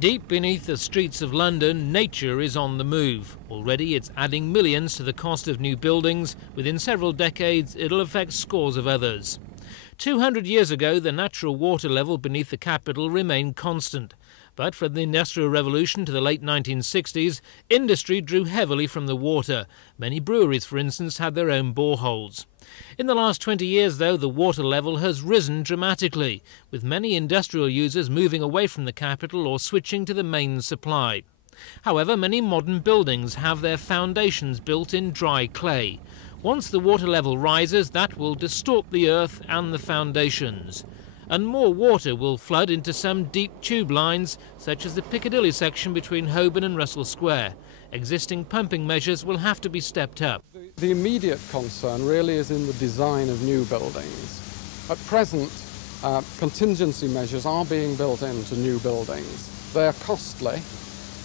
Deep beneath the streets of London, nature is on the move. Already it's adding millions to the cost of new buildings. Within several decades, it'll affect scores of others. 200 years ago, the natural water level beneath the capital remained constant. But from the Industrial Revolution to the late 1960s, industry drew heavily from the water. Many breweries, for instance, had their own boreholes. In the last 20 years, though, the water level has risen dramatically, with many industrial users moving away from the capital or switching to the main supply. However, many modern buildings have their foundations built in dry clay. Once the water level rises, that will distort the earth and the foundations. And more water will flood into some deep tube lines, such as the Piccadilly section between Holborn and Russell Square. Existing pumping measures will have to be stepped up. The immediate concern really is in the design of new buildings. At present, contingency measures are being built into new buildings. They're costly,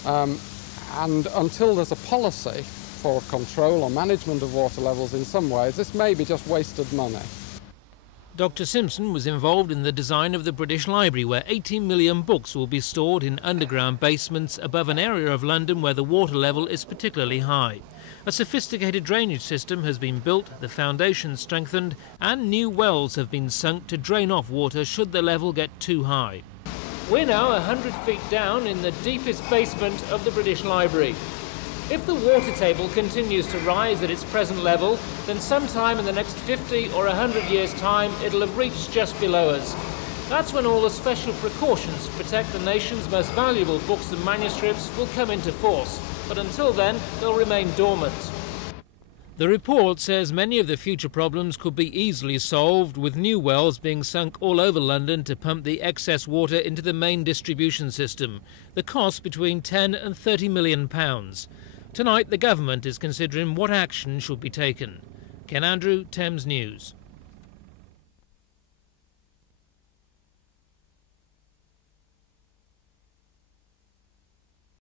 and until there's a policy for control or management of water levels in some ways, this may be just wasted money. Dr. Simpson was involved in the design of the British Library, where 18 million books will be stored in underground basements above an area of London where the water level is particularly high. A sophisticated drainage system has been built, the foundations strengthened, and new wells have been sunk to drain off water should the level get too high. We're now 100 feet down in the deepest basement of the British Library. If the water table continues to rise at its present level, then sometime in the next 50 or 100 years' time, it'll have reached just below us. That's when all the special precautions to protect the nation's most valuable books and manuscripts will come into force. But until then, they'll remain dormant. The report says many of the future problems could be easily solved, with new wells being sunk all over London to pump the excess water into the main distribution system. The cost between £10 and £30 million. Tonight, the government is considering what action should be taken. Ken Andrew, Thames News.